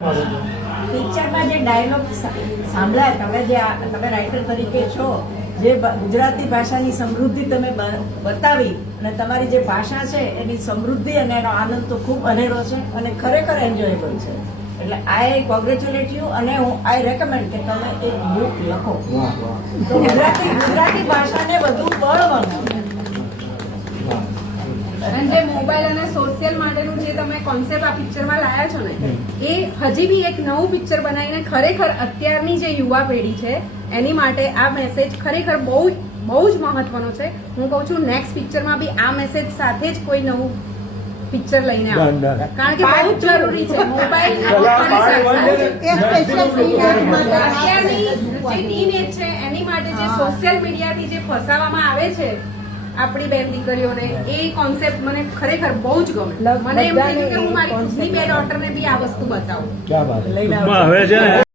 પિક્ચરમાં જે ડાયલોગ સાંભળ્યા તમે રાઇટર તરીકે છો, જે ગુજરાતી ભાષાની સમૃદ્ધિ તમે બતાવી અને તમારી જે ભાષા છે એની સમૃદ્ધિ અને એનો આનંદ તો ખૂબ અનેરો છે અને ખરેખર એન્જોયેબલ છે. એટલે આઈ કોંગ્રેચ્યુલેટ યુ અને આઈ રેકમેન્ડ કે તમે એક બુક લખો તો ગુજરાતી ભાષાને વધુ બળ મળે. અને જે મોબાઈલ અને સોશિયલ માટેનું જે તમે કોન્સેપ્ટ આ પિક્ચરમાં લાયા છો ને, એ હજી બી એક નવું પિક્ચર બનાવીને ખરેખર અત્યારની જે યુવા પેઢી છે એની માટે આ મેસેજ ખરેખર બહુ જ મહત્વનો છે. હું કહું છું નેક્સ્ટ પિક્ચરમાં બી આ મેસેજ સાથે જ કોઈ નવું પિક્ચર લઈને આવો, કારણ કે બહુ જ જરૂરી છે. મોબાઈલ અત્યારની જે ટીન એજ છે એની માટે જે સોશિયલ મીડિયાથી જે ફસાવવામાં આવે છે આપણી બેન દીકરીઓને, એ કોન્સેપ્ટ મને ખરેખર બહુ જ ગમે. મને એમ થયું કે હું મારી ખુદની બે ડોટરને બી આ વસ્તુ બતાવું. હવે છે